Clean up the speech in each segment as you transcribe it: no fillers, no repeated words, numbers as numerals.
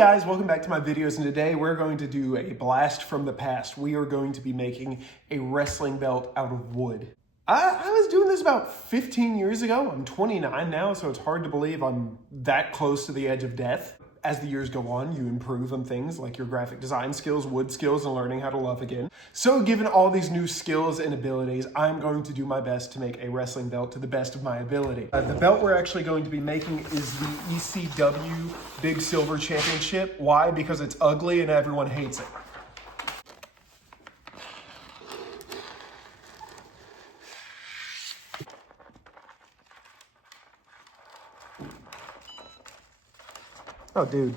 guys, welcome back to my videos, and today we're going to do a blast from the past. We are going to be making a wrestling belt out of wood. I was doing this about 15 years ago. I'm 29 now, so it's hard to believe I'm that close to the edge of death. As the years go on, you improve on things like your graphic design skills, wood skills, and learning how to love again. So given all these new skills and abilities, I'm going to do my best to make a wrestling belt to the best of my ability. The belt we're actually going to be making is the ECW Big Silver Championship. Why? Because it's ugly and everyone hates it. Oh, dude.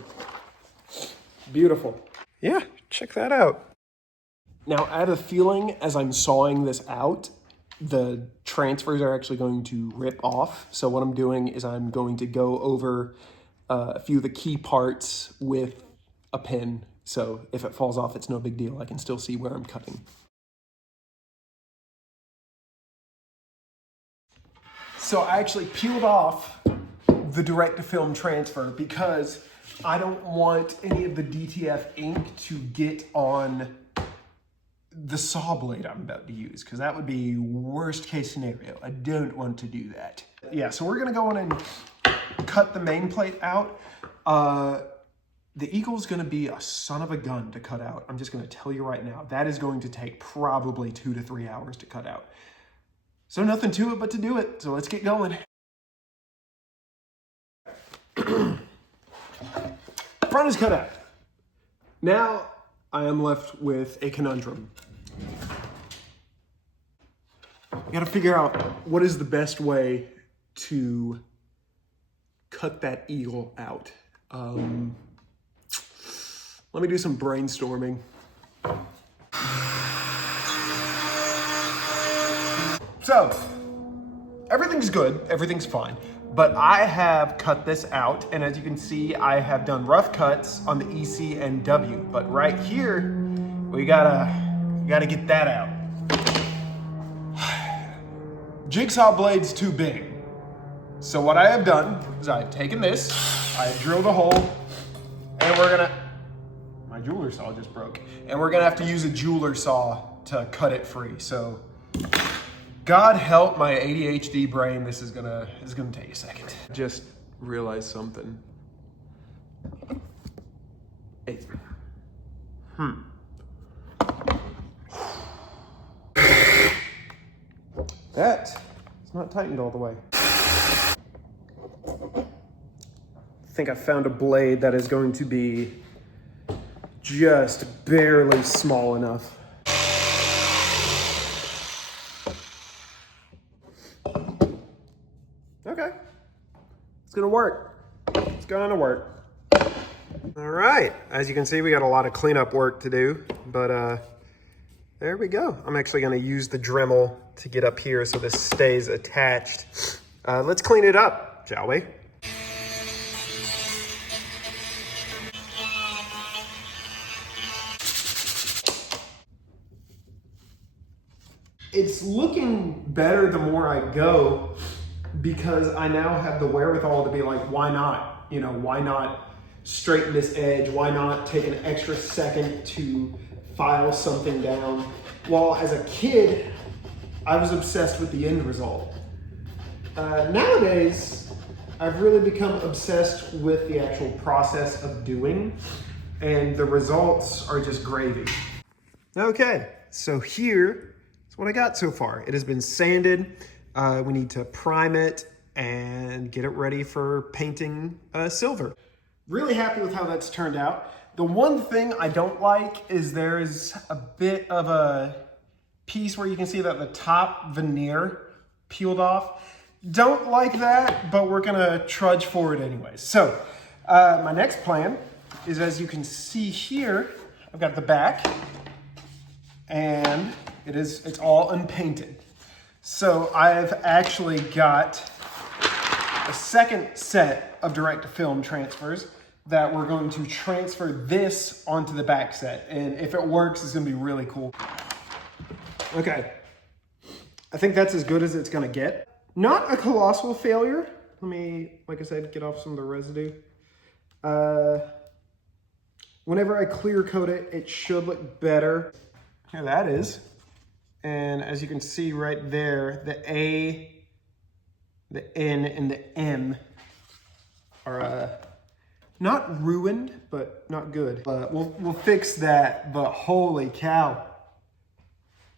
Beautiful. Yeah, check that out. Now, I have a feeling as I'm sawing this out, the transfers are actually going to rip off. So what I'm doing is I'm going to go over a few of the key parts with a pen. So if it falls off, it's no big deal. I can still see where I'm cutting. So I actually peeled off the direct-to-film transfer because I don't want any of the DTF ink to get on the saw blade I'm about to use, because that would be worst case scenario. I don't want to do that. Yeah, so we're gonna go on and cut the main plate out. The eagle's gonna be a son of a gun to cut out. I'm just gonna tell you right now, that is going to take probably 2 to 3 hours to cut out. So nothing to it but to do it. So let's get going. Front is cut out. Now I am left with a conundrum. I gotta figure out what is the best way to cut that eagle out. Let me do some brainstorming. So, everything's good, everything's fine. But I have cut this out, and as you can see, I have done rough cuts on the EC and W. But right here, we gotta get that out. Jigsaw blade's too big. So what I have done is I've taken this, I drilled a hole, and my jeweler saw just broke, and we're gonna have to use a jeweler saw to cut it free. So, God help my ADHD brain, this is gonna take a second. Just realized something. That is not tightened all the way. I think I found a blade that is going to be just barely small enough. Okay, it's gonna work. It's gonna work. All right, as you can see, we got a lot of cleanup work to do, but there we go. I'm actually gonna use the Dremel to get up here so this stays attached. Let's clean it up, shall we? It's looking better the more I go, because I now have the wherewithal to be like, why not? You know, why not straighten this edge? Why not take an extra second to file something down? While as a kid, I was obsessed with the end result. Nowadays, I've really become obsessed with the actual process of doing, and the results are just gravy. Okay, so here is what I got so far. It has been sanded. We need to prime it and get it ready for painting silver. Really happy with how that's turned out. The one thing I don't like is there's a bit of a piece where you can see that the top veneer peeled off. Don't like that, but we're gonna trudge forward anyways. So my next plan is, as you can see here, I've got the back, and it's all unpainted. So I've actually got a second set of direct-to-film transfers that we're going to transfer this onto the back set. And if it works, it's gonna be really cool. Okay, I think that's as good as it's gonna get. Not a colossal failure. Let me, like I said, get off some of the residue. Whenever I clear coat it, it should look better. Here that is. And as you can see right there, the A, the N, and the M are not ruined, but not good. We'll fix that, but holy cow.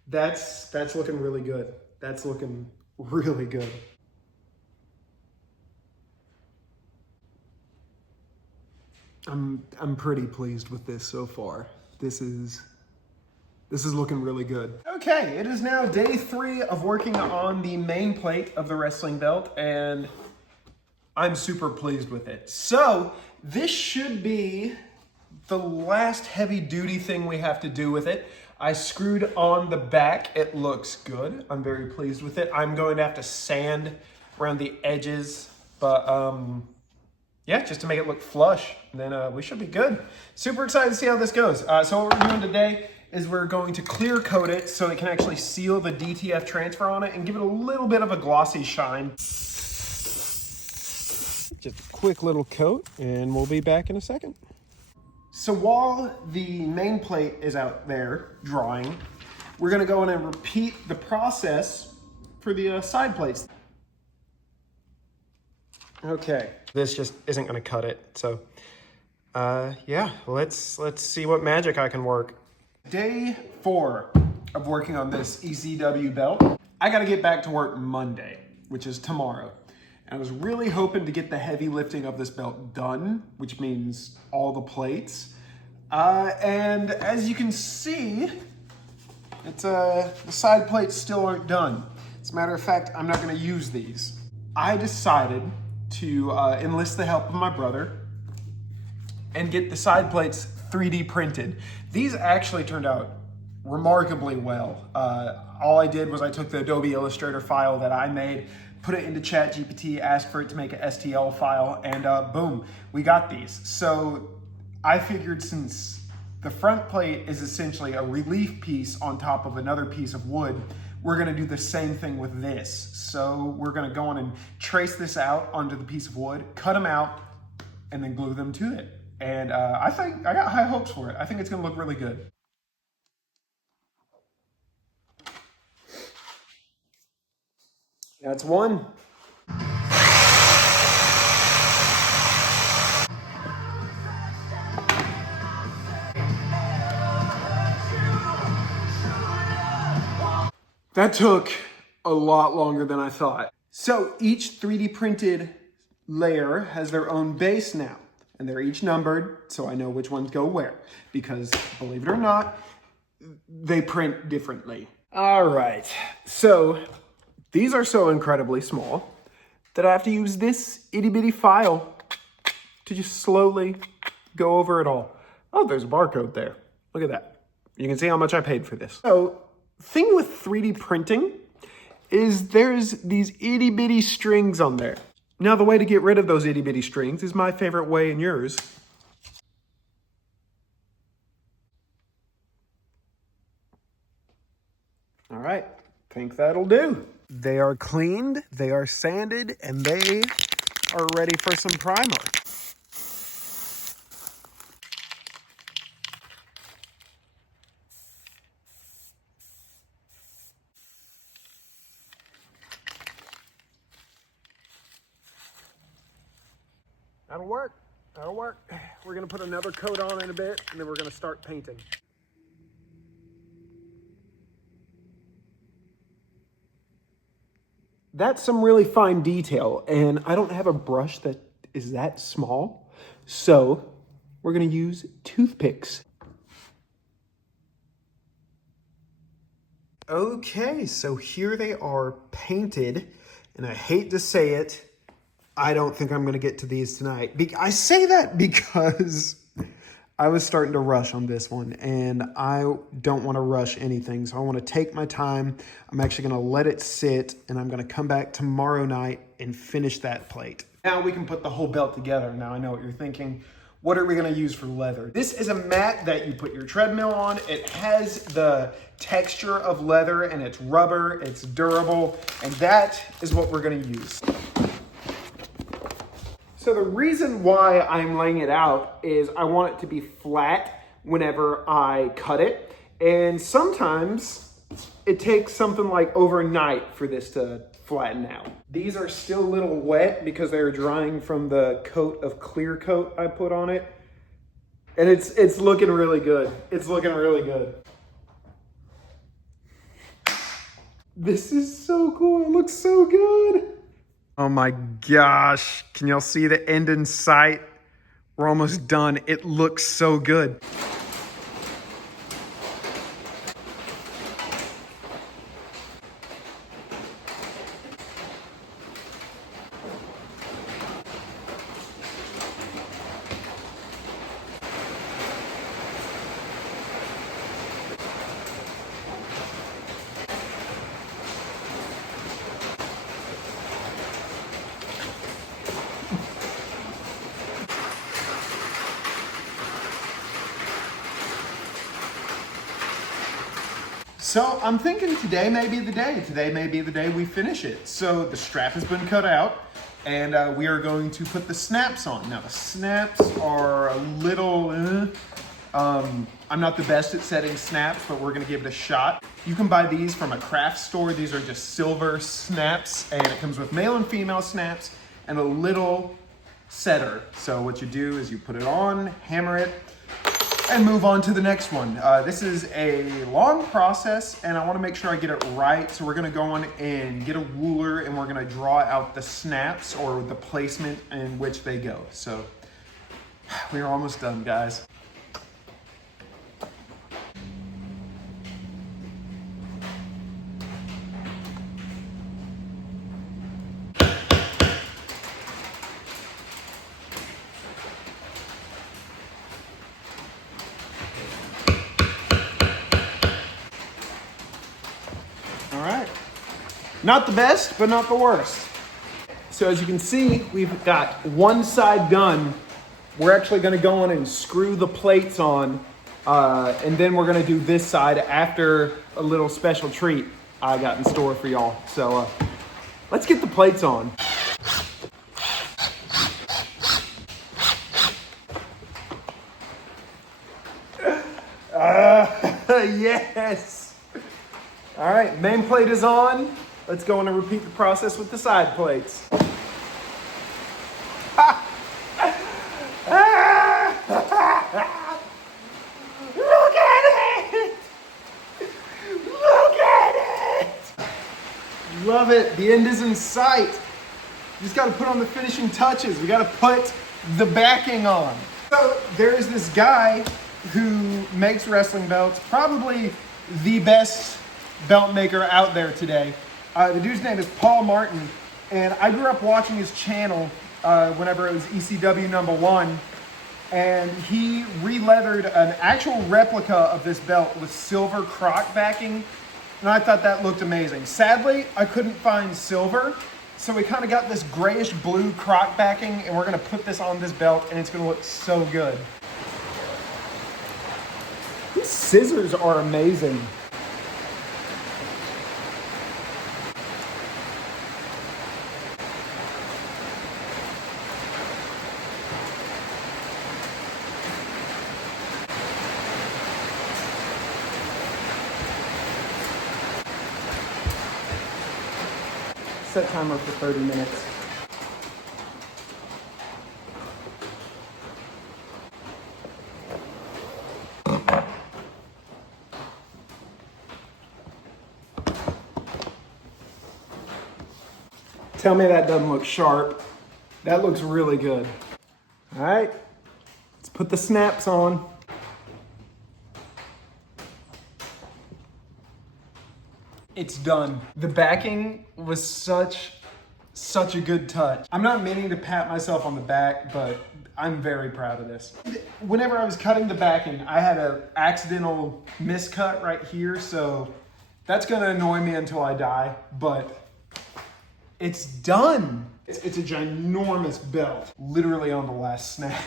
That's looking really good. That's looking really good. I'm pretty pleased with this so far. This is looking really good. Okay, it is now day 3 of working on the main plate of the wrestling belt, and I'm super pleased with it. So this should be the last heavy duty thing we have to do with it. I screwed on the back. It looks good. I'm very pleased with it. I'm going to have to sand around the edges, but yeah, just to make it look flush. And then we should be good. Super excited to see how this goes. So what we're doing today is we're going to clear coat it so it can actually seal the DTF transfer on it and give it a little bit of a glossy shine. Just a quick little coat and we'll be back in a second. So while the main plate is out there drying, we're gonna go in and repeat the process for the side plates. Okay, this just isn't gonna cut it. So yeah, let's see what magic I can work. Day 4 of working on this ECW belt. I gotta get back to work Monday, which is tomorrow. I was really hoping to get the heavy lifting of this belt done, which means all the plates. And as you can see, it's the side plates still aren't done. As a matter of fact, I'm not gonna use these. I decided to enlist the help of my brother and get the side plates 3D printed. These actually turned out remarkably well. All I did was I took the Adobe Illustrator file that I made, put it into ChatGPT, asked for it to make an STL file, and boom, we got these. So I figured since the front plate is essentially a relief piece on top of another piece of wood, we're gonna do the same thing with this. So we're gonna go on and trace this out onto the piece of wood, cut them out, and then glue them to it. And I think I got high hopes for it. I think it's gonna look really good. That's one. That took a lot longer than I thought. So each 3D printed layer has their own base now, and they're each numbered, so I know which ones go where, because believe it or not, they print differently. All right, so these are so incredibly small that I have to use this itty bitty file to just slowly go over it all. Oh, there's a barcode there. Look at that. You can see how much I paid for this. So, thing with 3D printing is there's these itty bitty strings on there. Now, the way to get rid of those itty bitty strings is my favorite way and yours. All right, think that'll do. They are cleaned, they are sanded, and they are ready for some primer. That'll work. That'll work. We're gonna put another coat on in a bit, and then we're gonna start painting. That's some really fine detail, and I don't have a brush that is that small, so we're gonna use toothpicks. Okay, so here they are painted, and I hate to say it, I don't think I'm gonna get to these tonight. I say that because I was starting to rush on this one, and I don't wanna rush anything, so I wanna take my time. I'm actually gonna let it sit, and I'm gonna come back tomorrow night and finish that plate. Now we can put the whole belt together. Now I know what you're thinking. What are we gonna use for leather? This is a mat that you put your treadmill on. It has the texture of leather, and it's rubber, it's durable, and that is what we're gonna use. So the reason why I'm laying it out is I want it to be flat whenever I cut it. And sometimes it takes something like overnight for this to flatten out. These are still a little wet because they're drying from the coat of clear coat I put on it. And it's looking really good. It's looking really good. This is so cool. It looks so good. Oh my gosh. Can y'all see the end in sight? We're almost done. It looks so good. So I'm thinking today may be the day. Today may be the day we finish it. So the strap has been cut out and we are going to put the snaps on. Now the snaps are a little, I'm not the best at setting snaps, but we're gonna give it a shot. You can buy these from a craft store. These are just silver snaps and it comes with male and female snaps and a little setter. So what you do is you put it on, hammer it, and move on to the next one. This is a long process and I wanna make sure I get it right. So we're gonna go on and get a ruler and we're gonna draw out the snaps or the placement in which they go. So we are almost done, guys. Not the best, but not the worst. So as you can see, we've got one side done. We're actually gonna go on and screw the plates on, and then we're gonna do this side after a little special treat I got in store for y'all. So let's get the plates on. Yes. All right, main plate is on. Let's go on and repeat the process with the side plates. Look at it! Look at it! Love it. The end is in sight. Just got to put on the finishing touches. We got to put the backing on. So there's this guy who makes wrestling belts, probably the best belt maker out there today. The dude's name is Paul Martin, and I grew up watching his channel whenever it was ECW #1, and he re-leathered an actual replica of this belt with silver croc backing, and I thought that looked amazing. Sadly, I couldn't find silver, so we kind of got this grayish blue croc backing, and we're gonna put this on this belt, and it's gonna look so good. These scissors are amazing. Set timer for 30 minutes. Tell me that doesn't look sharp. That looks really good. All right, let's put the snaps on. It's done. The backing was such a good touch. I'm not meaning to pat myself on the back, but I'm very proud of this. Whenever I was cutting the backing, I had an accidental miscut right here, so that's gonna annoy me until I die, but it's done. It's a ginormous belt, literally on the last snap.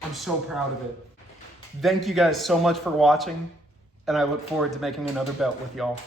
I'm so proud of it. Thank you guys so much for watching. and I look forward to making another belt with y'all.